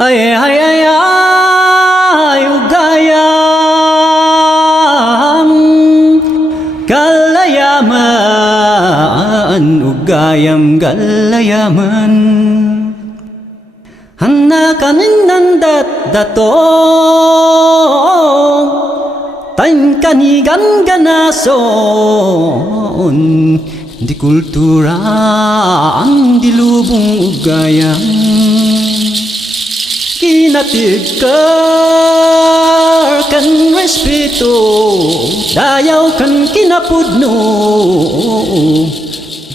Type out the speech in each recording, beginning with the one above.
Ay ay ay ay ugayam galayaman ugayam galayaman hanakan nandat datong tan kanigan ganason di kultura ang dilubong ugayam kinatigkar kan respeto dayaw kan kinapudno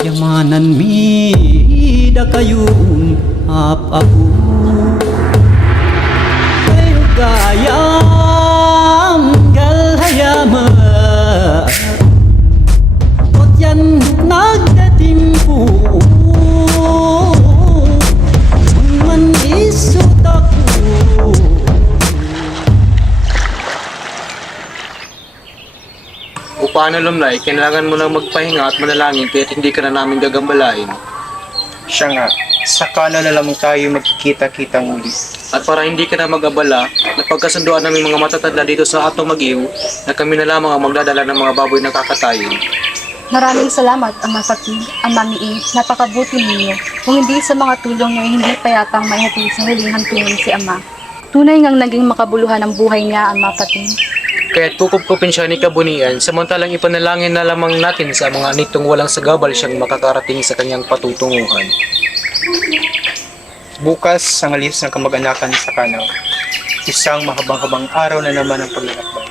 yamanan mi da kayun apaku kayo gayam galhayamanot yan nagdatimpo man isot ako. O paano Lumlay, kailangan mo lang magpahinga at manalangin kaya't hindi ka na namin gagambalain. Siya nga, saka na lang tayo magkikita-kita muli. At para hindi ka na mag-abala, napagkasunduan namin mga matatanda dito sa atong Mag-iw na kami na lamang ang magdadala ng mga baboy na kakatayin. Maraming salamat, Ama Pati, Ama Mii. Napakabuti ninyo. Kung hindi sa mga tulong niyo, hindi pa yatang may hatid sa huling hantulong si Ama. Tunay ngang naging makabuluhan ang buhay niya, Ama Pati. Kaya't kukup-kupin siya ni Kabunian, samantalang ipanalangin na lamang natin sa mga nitong walang sagabal siyang makakarating sa kanyang patutunguhan. Bukas, ang alis ng kamag-anakan sa Kanaw. Isang mahabang-habang araw na naman ang paglalakbay.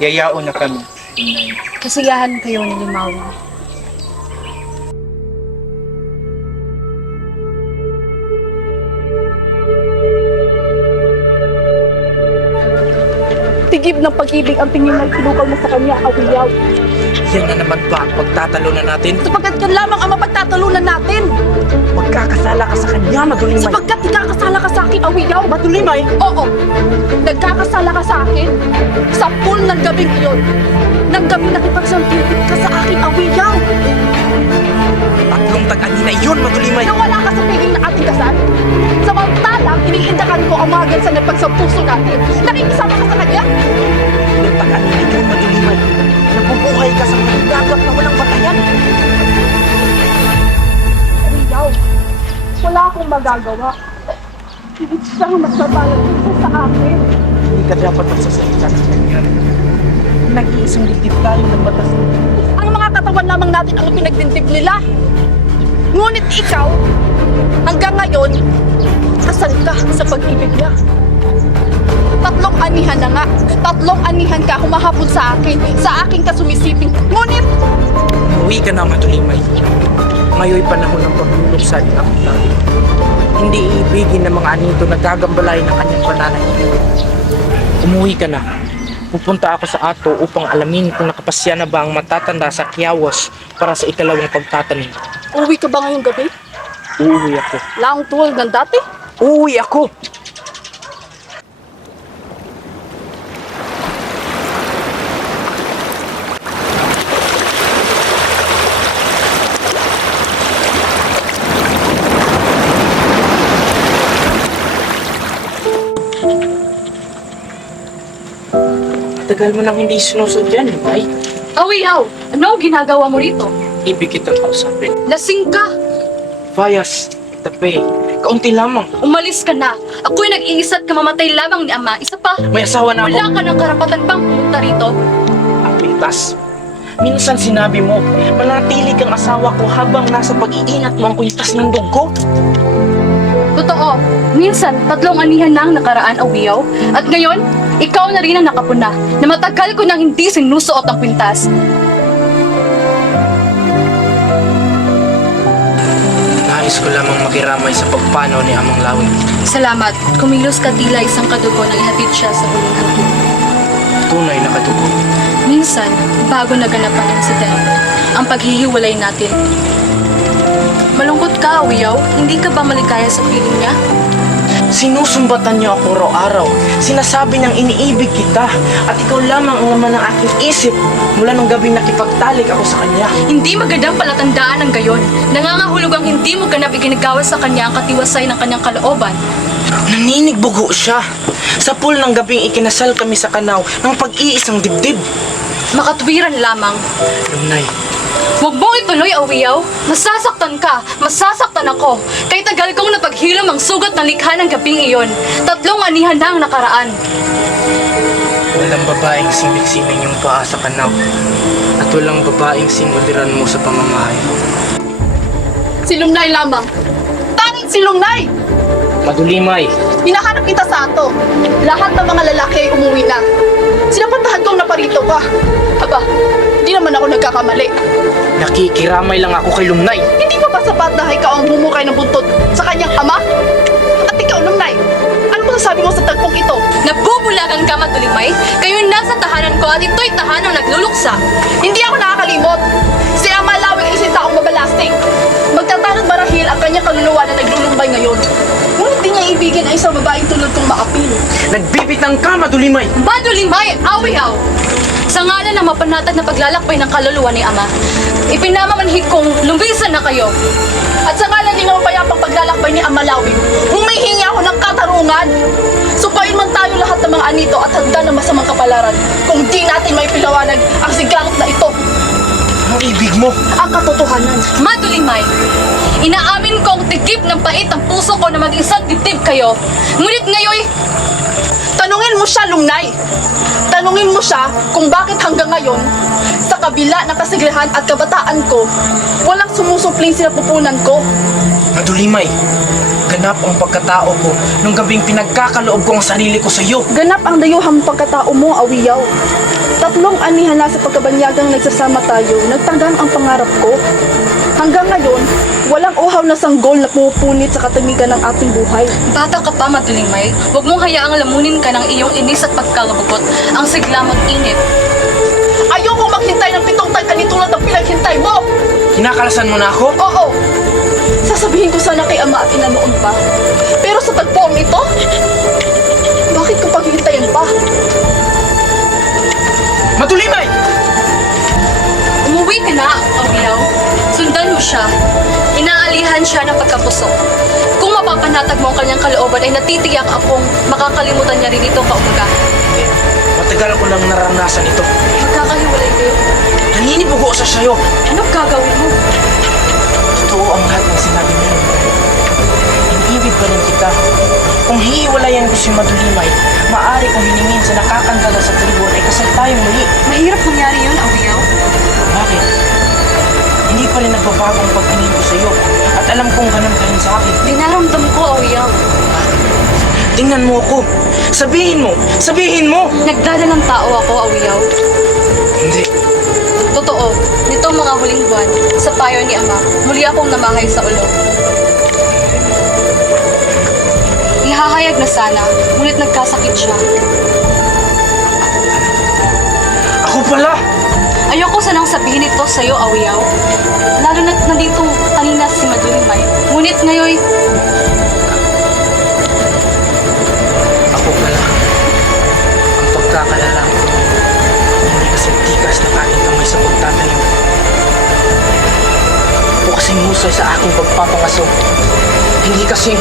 Yayaon na kami, Inay. Kasiyahan kayo ni Limaw. Tigib ng pag-ibig ang tingin ng sinukal mo sa kanya, Awiyaw. Yan na naman ba ang pagtatalunan natin? Sapagkat yan lamang ang mapagtatalunan natin. Magkakasala ka sa kanya, Madulimay. Sapagkat nagkakasala ka sa akin, Awiyaw. Madulimay? Oo, nagkakasala ka sa akin. Sa pool ng gabing iyon. Ng gabi nakipagsantitig ka sa akin, Awiyaw. Tatlong tag-ani na iyon, Madulimay. Nawala ka sa piging na ating kasal. Samantalang, iniindakan ko ang mga gansan na pagsampuso natin. Nakikisama ka sa kanya. Tatlong tag-ani na iyon, Madulimay. Nabubuhay ka sa mga gagap na walang batayan. Awiyaw, wala akong magagawa. Hindi siyang magsabayan dito sa akin. Hindi ka dapat magsasalita sa kanya. Nag-iisang dibdib tayo ng batas. Ang mga katawan lamang natin ang pinagdintib nila. Ngunit ikaw, hanggang ngayon, asal ka sa pag-ibig niya. Tatlong anihan na nga. Tatlong anihan ka humahapon sa akin, sa aking kasumisiping. Ngunit, Uwi ka na, Madulimay. Ngayon'y panahon ng pagluluksan ng tayo. Hindi iibigin ng mga anito na gagambalain ang kanyang pananahimik. Umuwi ka na. Pupunta ako sa ato upang alamin kung nakapasya na ba ang matatanda sa Kiyawas para sa ikalawang pagtatanim. uwi ka ba ngayong gabi? Uuwi ako. Laang tulad ng dati? Uuwi ako! Tagal mo nang hindi sinusunod yan, Lumay. Awiyaw, ano ang ginagawa mo rito? Ibig kitang kausapin. Lasing ka! Fayas, tape, kaunti lamang. Umalis ka na. Ako'y nag-iisa't kamamatay lamang ni Ama. Isa pa, May asawa na ako. wala ka ng karapatan pang pumunta rito. Apitas. Minsan sinabi mo, manatili kang asawa ko habang nasa pag-iingat mo ang kwintas ng dugo. Totoo, minsan tatlong anihan na ang nakaraan, Awiyaw. At ngayon, ikaw na rin ang nakapuna na matagal ko nang hindi sinusuot ang kwintas. Nais ko lamang makiramay sa pagpanaw ni Amang Lawin. Salamat. Kumilos ka tila isang kadugo nang ihatid siya sa huling hantong. Tunay na katugo. Minsan, bago naganap ang insidente, ang paghihiwalay natin. Malungkot ka, Awiyaw. Hindi ka ba maligaya sa piling niya? Sinusumbatan niyo ako araw-araw. Sinasabi niyang iniibig kita at ikaw lamang ang laman ng aking isip mula nung gabing nakipagtalik ako sa kanya. Hindi magandang palatandaan ang gayon. Nangangahulugang hindi mo ganap iginagawa sa kanya ang katiwasay ng kanyang kalooban. Naninigbugo siya. Sa pool ng gabing ikinasal kami sa kanaw ng pag-iisang dibdib. Makatwiran lamang. Lunay, Huwag mong ituloy, Awiyaw. Masasaktan ka, masasaktan ako. Kay tagal kong napaghiram ang sugat ng likha ng gabing iyon. 3 anihan na ang nakaraan. walang babaeng simik-siming yung paa sa kanaw. At walang babaeng simuliran mo sa pamamahay. Si Lumnay lamang. Tanging si Lumnay! Madulimay, Hinahanap kita sa ato. Lahat ng mga lalaki ay umuwi na. Sinapantahan kong naparito ka. Aba, hindi naman ako nagkakamali. nakikiramay lang ako kay Lumnay. Hindi pa ba sapat na ikaw ang humukay ng buntot sa kanyang ama? At ikaw, Lumnay, ano masasabi mo sa tagpong ito? Nabubulagan ka, Matulimay. Kayo'y nasa tahanan ko at ito'y tahanang nagluluksa. Hindi ako nakakalimot. Si Ama Lawig ay isang taong mabalasting. Magtatanong marahil ang kanyang kaluluwa na naglulumbay ngayon. Ngunit di niya ibigin ay isang babaeng tulad kong maapil. Nagbibitang ka, Madulimay. Madulimay, awiyaw! Sa ngalan ng mapanatag na paglalakbay ng kaluluwa ni Ama, ipinamamanhid kong lumisan na kayo. At sa ngalan din ng mapayapang paglalakbay ni Ama Lawig, humihingi ako ng katarungan. Supayin man tayo lahat ng mga anito at handa ng masamang kapalaran kung di natin may pilawanag ang sigalot na ito. Ang ibig mo. Ang katotohanan. Madulimay, inaamin kong tigib ng pait ang puso ko na maging sandibdib kayo. Ngunit ngayon, tanungin mo siya, Lumnay. Tanungin mo siya kung bakit hanggang ngayon, sa kabila ng kasiglahan at kabataan ko, walang sumusupling sinapupunan ko. Madulimay, ganap ang pagkatao ko nung gabing pinagkakaloob ko ang sarili ko sa iyo. Ganap ang dayuhang pagkatao mo, Awiyaw. 3 anihan na sa pagkabanyagang nagsasama tayo, nagtanggang ang pangarap ko. Hanggang ngayon, walang uhaw na sanggol na pumupunit sa katamigan ng ating buhay. Bata ka pa, Madulimay. Huwag mong hayaang lamunin ka ng iyong inis at pagkalabugot, ang siglamot init. Ayoko maghintay ng 7 tag-ani tulad ng pinaghintay mo! Kinakalasan mo na ako? Oo! Sasabihin ko sana kay Ama at Ina noon pa. Pero sa tagpoong ito, bakit ko paghintayan pa? Madulimay! Umuwi ka na, Awiyaw. Sundan mo siya. Inaalihan siya ng pagkapusok. Kung mapapanatag mo ang kanyang kalooban ay natitiyak akong makakalimutan niya rin ito kaumagahan. Hindi. Matagal ko lang naranasan ito. Magkakahiwalay kayo. Naninibugo sa sayo. Anong gagawin mo? Totoo ang lahat ng sinabi niyo. Inibig pa rin kita. Kung hihiwalayan ko si Madulimay, maaari kong hiningin sa nakakandala sa tribun ay kasal tayong muli. Mahirap mangyari yun, Awiyaw. Bakit? Hindi pa rin nagbabago ang pagtingin ko sa iyo at alam kong ganun ka rin sa akin. Dinaramdam ko, Awiyaw. Tingnan mo ako. Sabihin mo! Sabihin mo! Nagdadalang tao ako, Awiyaw. Hindi. Totoo, nitong mga huling buwan, sa payo ni Ama, muli akong namahay sa ulo. Ihahayag na sana, ngunit nagkasakit siya. Ako pala! Ayoko sanang sabihin ito sa'yo, Awiyaw. Lalo na't nandito kanina si Madulimay. Ngunit ngayon, Ako pala. Ang pagkakalala ko. Hindi kasing tigas ng aking kamay sa pagtatanim. Ako kasing husay sa aking pagpapangaso. Hindi kasing